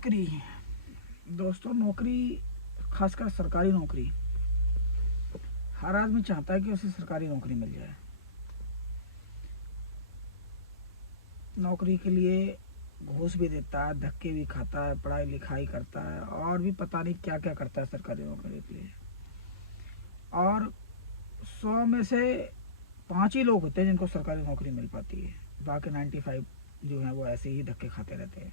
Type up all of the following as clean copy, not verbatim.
नौकरी। दोस्तों, नौकरी, खासकर सरकारी नौकरी, हर आदमी चाहता है कि उसे सरकारी नौकरी मिल जाए। नौकरी के लिए घूस भी देता है, धक्के भी खाता है, पढ़ाई लिखाई करता है और भी पता नहीं क्या क्या करता है सरकारी नौकरी के लिए। और 100 में से 5 ही लोग होते हैं जिनको सरकारी नौकरी मिल पाती है। बाकी 95 जो हैं वो ऐसे ही धक्के खाते रहते हैं।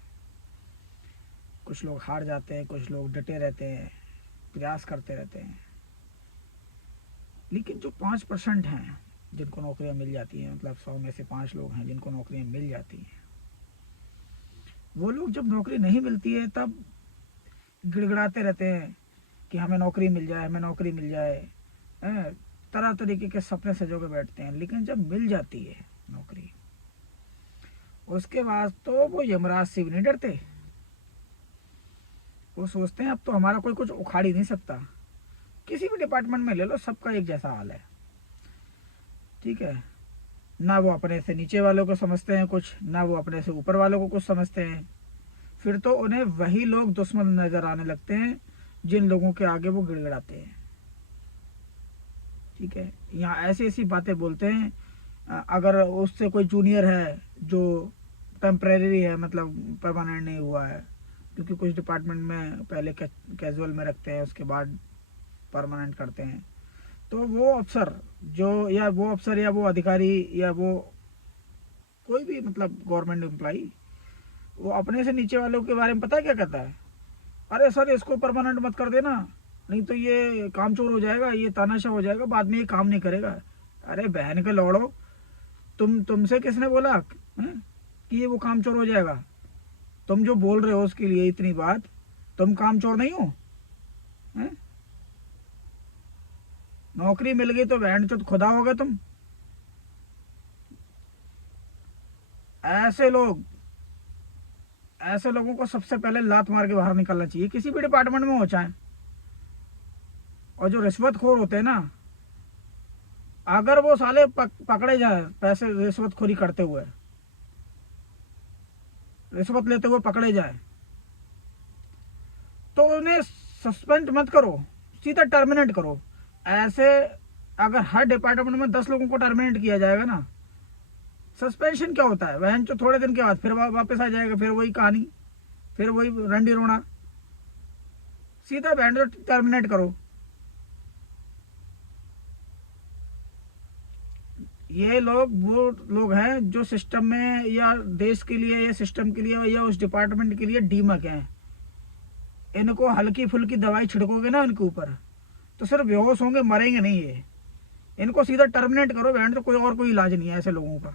कुछ लोग हार जाते हैं, कुछ लोग डटे रहते हैं, प्रयास करते रहते हैं। लेकिन जो 5% हैं जिनको नौकरियां मिल जाती हैं, मतलब 100 में से 5 लोग हैं जिनको नौकरियां मिल जाती हैं, वो लोग जब नौकरी नहीं मिलती है तब गिड़गिड़ाते रहते हैं कि हमें नौकरी मिल जाए, हमें नौकरी मिल जाए। तरह तरीके के सपने सजो के बैठते हैं। लेकिन जब मिल जाती है नौकरी, उसके बाद तो वो यमराज से भी नहीं डरते। वो सोचते हैं अब तो हमारा कोई कुछ उखाड़ ही नहीं सकता। किसी भी डिपार्टमेंट में ले लो, सबका एक जैसा हाल है। ठीक है, ना वो अपने से नीचे वालों को समझते हैं कुछ, ना वो अपने से ऊपर वालों को कुछ समझते हैं। फिर तो उन्हें वही लोग दुश्मन नजर आने लगते हैं जिन लोगों के आगे वो गिड़गिड़ाते हैं। ठीक है, यहाँ ऐसी ऐसी बातें बोलते हैं। अगर उससे कोई जूनियर है जो टेम्परेरी है, मतलब परमानेंट नहीं हुआ है, क्योंकि कुछ डिपार्टमेंट में पहले कैजुअल में रखते हैं, उसके बाद परमानेंट करते हैं, तो वो अफसर या वो अधिकारी या वो कोई भी मतलब गवर्नमेंट एम्प्लॉई, वो अपने से नीचे वालों के बारे में पता है क्या कहता है? अरे सर, इसको परमानेंट मत कर देना, नहीं तो ये कामचोर हो जाएगा, ये तानाशाह हो जाएगा, बाद में ये काम नहीं करेगा। अरे बहन के लौड़ो, तुमसे किसने बोला कि ये वो कामचोर हो जाएगा? तुम जो बोल रहे हो उसके लिए इतनी बात, तुम कामचोर नहीं हो? है? नौकरी मिल गई तो बहन चोद खुदा होगा तुम। ऐसे लोगों को सबसे पहले लात मार के बाहर निकलना चाहिए, किसी भी डिपार्टमेंट में हो चाहे। और जो रिश्वतखोर होते हैं ना, अगर वो साले पकड़े जाए पैसे रिश्वतखोरी करते हुए, रिश्वत लेते हुए पकड़े जाए, तो उन्हें सस्पेंड मत करो, सीधा टर्मिनेट करो। ऐसे अगर हर डिपार्टमेंट में 10 लोगों को टर्मिनेट किया जाएगा ना, सस्पेंशन क्या होता है, वहन जो थोड़े दिन के बाद फिर वापस आ जाएगा, फिर वही कहानी, फिर वही रंडी रोना। सीधा बहन टर्मिनेट करो। ये लोग वो लोग हैं जो सिस्टम में या देश के लिए या सिस्टम के लिए या उस डिपार्टमेंट के लिए डीमक हैं। इनको हल्की फुल्की दवाई छिड़कोगे ना इनके ऊपर तो सिर्फ बेहोश होंगे, मरेंगे नहीं ये। इनको सीधा टर्मिनेट करो, बहन तो कोई इलाज नहीं है ऐसे लोगों का,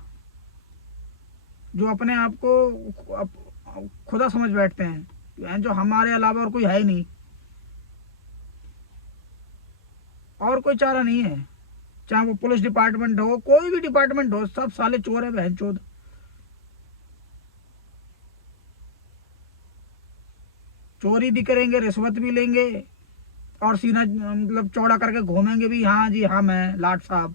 जो अपने आप को खुदा समझ बैठते हैं, जो हमारे अलावा और कोई है ही नहीं, और कोई चारा नहीं है। चाहे वो पुलिस डिपार्टमेंट हो, कोई भी डिपार्टमेंट हो, सब साले चोर है बहन चोद। चोरी भी करेंगे, रिश्वत भी लेंगे और सीना मतलब चौड़ा करके घूमेंगे भी, हाँ जी हाँ मैं लाट साहब।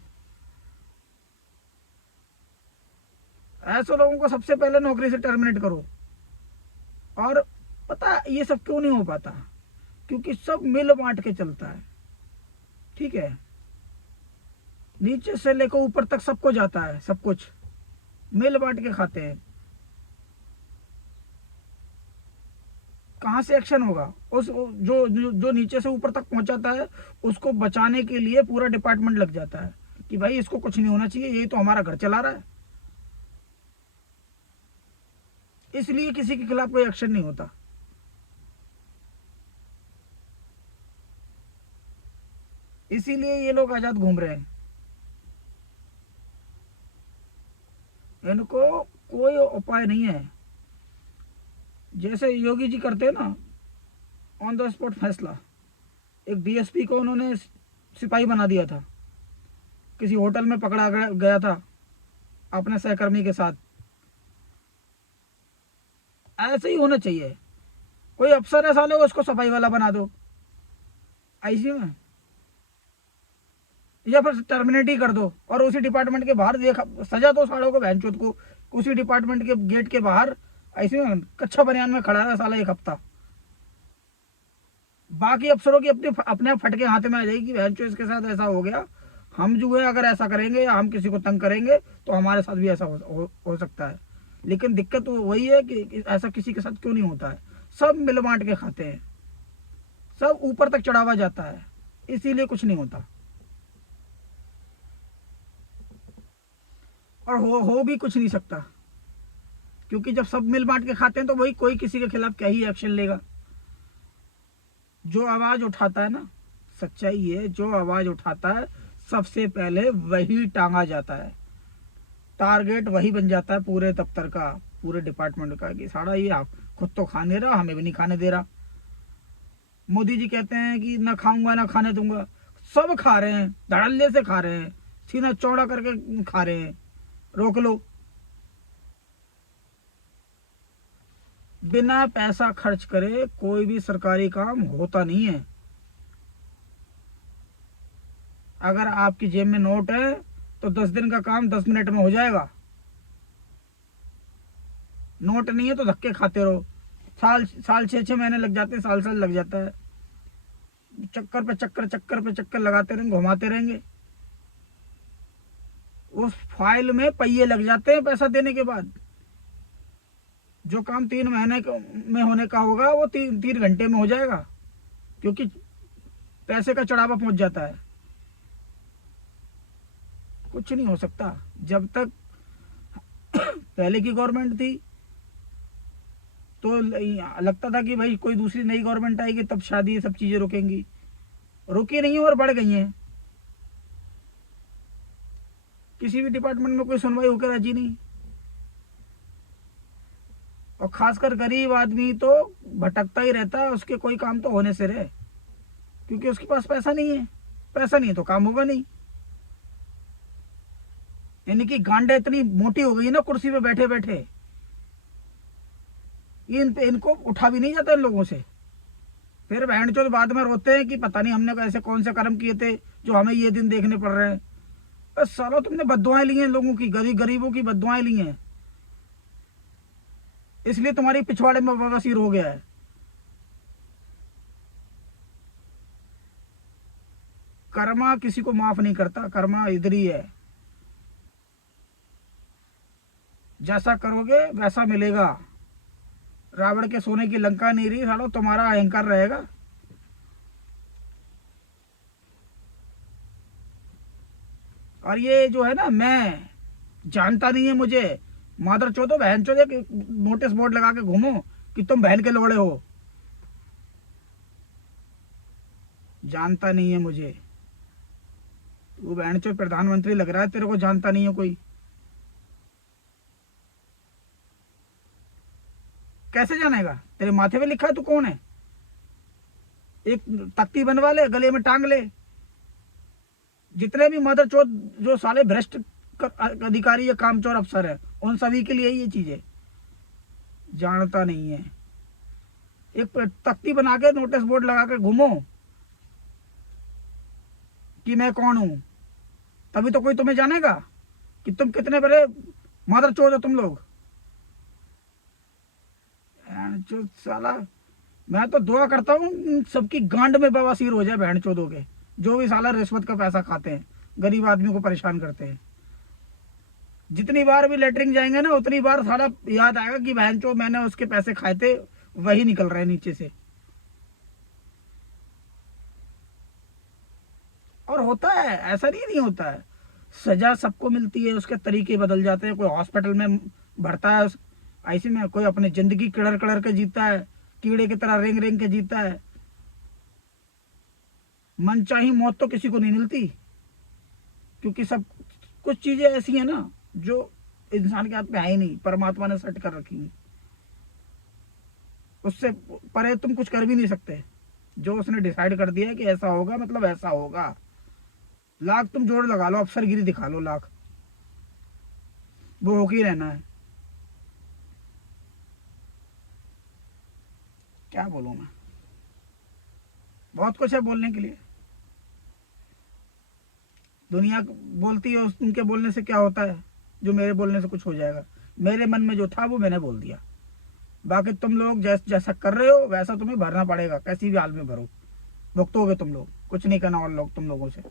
ऐसे लोगों को सबसे पहले नौकरी से टर्मिनेट करो। और पता ये सब क्यों नहीं हो पाता? क्योंकि सब मिल बांट के चलता है। ठीक है, नीचे से लेकर ऊपर तक सबको जाता है, सब कुछ मिल बांट के खाते हैं। कहाँ से एक्शन होगा? उस जो नीचे से ऊपर तक पहुंचाता है, उसको बचाने के लिए पूरा डिपार्टमेंट लग जाता है कि भाई इसको कुछ नहीं होना चाहिए, ये तो हमारा घर चला रहा है। इसलिए किसी के खिलाफ कोई एक्शन नहीं होता। इसीलिए ये लोग आजाद घूम रहे हैं। इनको कोई उपाय नहीं है। जैसे योगी जी करते हैं ना, ऑन द स्पॉट फैसला। एक डीएसपी को उन्होंने सिपाही बना दिया था, किसी होटल में पकड़ा गया था अपने सहकर्मी के साथ। ऐसे ही होना चाहिए। कोई अफसर है साले, उसको सफाई वाला बना दो आईसी में, या फिर टर्मिनेट ही कर दो और उसी डिपार्टमेंट के बाहर सजा दो सालों को बहनचोद को। उसी डिपार्टमेंट के गेट के बाहर ऐसे में कच्चा बनियान में खड़ा है साला 1 हफ्ता। बाकी अफसरों की अपने अपने आप फटके हाथ में आ जाएगी, बहन चो इसके साथ ऐसा हो गया, हम जो है अगर ऐसा करेंगे या हम किसी को तंग करेंगे तो हमारे साथ भी ऐसा हो सकता है। लेकिन दिक्कत तो वही है कि ऐसा किसी के साथ क्यों नहीं होता है, सब मिल बांट के खाते हैं, सब ऊपर तक चढ़ावा जाता है, इसीलिए कुछ नहीं होता। और हो भी कुछ नहीं सकता, क्योंकि जब सब मिल बांट के खाते हैं तो वही कोई किसी के खिलाफ क्या ही एक्शन लेगा। जो आवाज उठाता है ना, सच्चाई है, जो आवाज उठाता है सबसे पहले वही टांगा जाता है, टारगेट वही बन जाता है पूरे दफ्तर का, पूरे डिपार्टमेंट का, कि साड़ा ये आप खुद तो खा नहीं रहा, हमें भी नहीं खाने दे रहा। मोदी जी कहते हैं कि ना खाऊंगा ना खाने दूंगा, सब खा रहे हैं, धड़ल्ले से खा रहे हैं, सीना चौड़ा करके खा रहे हैं, रोक लो। बिना पैसा खर्च करे कोई भी सरकारी काम होता नहीं है। अगर आपकी जेब में नोट है तो 10 दिन का काम 10 मिनट में हो जाएगा, नोट नहीं है तो धक्के खाते रहो, साल साल 6-6 महीने लग जाते हैं, साल साल लग जाता है, चक्कर पे चक्कर चक्कर पे चक्कर लगाते रहेंगे, घुमाते रहेंगे, उस फाइल में पहिए लग जाते हैं पैसा देने के बाद। जो काम 3 महीने में होने का होगा वो 3 घंटे में हो जाएगा, क्योंकि पैसे का चढ़ावा पहुंच जाता है। कुछ नहीं हो सकता जब तक पहले की गवर्नमेंट थी तो लगता था कि भाई कोई दूसरी नई गवर्नमेंट आएगी तब शायद ये सब चीजें रुकेंगी, रुकी नहीं और बढ़ गई हैं। किसी भी डिपार्टमेंट में कोई सुनवाई होकर राजी नहीं, और खासकर गरीब आदमी तो भटकता ही रहता है, उसके कोई काम तो होने से रहे, क्योंकि उसके पास पैसा नहीं है, पैसा नहीं है तो काम होगा नहीं। यानी कि गांडे इतनी मोटी हो गई ना कुर्सी पे बैठे बैठे, इनको उठा भी नहीं जाता इन लोगों से। फिर बहन चोद बाद में रोते हैं कि पता नहीं हमने ऐसे कौन से कर्म किए थे जो हमें ये दिन देखने पड़ रहे हैं। बस सालों तुमने बद्दुआएं ली हैं लोगों की, गरीबों की बद्दुआएं ली हैं, इसलिए तुम्हारी पिछवाड़े में बवासीर हो गया है। कर्मा किसी को माफ नहीं करता, कर्मा इधर ही है, जैसा करोगे वैसा मिलेगा। रावण के सोने की लंका नहीं रही सालो, तुम्हारा अहंकार रहेगा। और ये जो है ना, मैं जानता नहीं है मुझे, मादर चौधो बहन चौधो नोटिस बोर्ड लगा के घूमो कि तुम बहन के लोड़े हो, जानता नहीं है मुझे। तू बहन चौध प्रधानमंत्री लग रहा है, तेरे को जानता नहीं है कोई, कैसे जानेगा? तेरे माथे पे लिखा है तू कौन है? एक तख्ती बनवा ले, गले में टांग ले। जितने भी मदर चौथ जो साले भ्रष्ट अधिकारी या कामचोर अफसर है, उन सभी के लिए ये चीज है, जानता नहीं है। एक तख्ती बना के नोटिस बोर्ड लगा के घूमो कि मैं कौन हूं, तभी तो कोई तुम्हें जानेगा कि तुम कितने बड़े मदर चौथ हो तुम लोग। जो साला, मैं तो दुआ करता हूँ सबकी गांड में बवासीर हो जाए बहन चौधों के, जो भी साला रिश्वत का पैसा खाते हैं, गरीब आदमी को परेशान करते हैं। जितनी बार भी लेटरिंग जाएंगे ना उतनी बार साला याद आएगा कि बहन चो मैंने उसके पैसे खाए थे, वही निकल रहे हैं नीचे से। और होता है, ऐसा नहीं होता है, सजा सबको मिलती है, उसके तरीके बदल जाते हैं। कोई हॉस्पिटल में भरता है ऐसे में, कोई अपनी जिंदगी कड़र कड़र के जीता है, कीड़े की तरह रेंग रेंग के जीता है। मनचाही मौत तो किसी को नहीं मिलती, क्योंकि सब कुछ चीजें ऐसी है ना जो इंसान के हाथ में है ही नहीं, परमात्मा ने सेट कर रखी, उससे परे तुम कुछ कर भी नहीं सकते। जो उसने डिसाइड कर दिया है कि ऐसा होगा मतलब ऐसा होगा, लाख तुम जोड़ लगा लो, अफसरगिरी दिखा लो, लाख, वो होके ही रहना है। क्या बोलूं मैं, बहुत कुछ है बोलने के लिए। दुनिया बोलती है, उनके बोलने से क्या होता है? जो मेरे बोलने से कुछ हो जाएगा? मेरे मन में जो था वो मैंने बोल दिया, बाकी तुम लोग जैसा कर रहे हो वैसा तुम्हें भरना पड़ेगा, कैसी भी हाल में भरो, भुगतोगे तुम लोग, कुछ नहीं करना और लोग तुम लोगों से।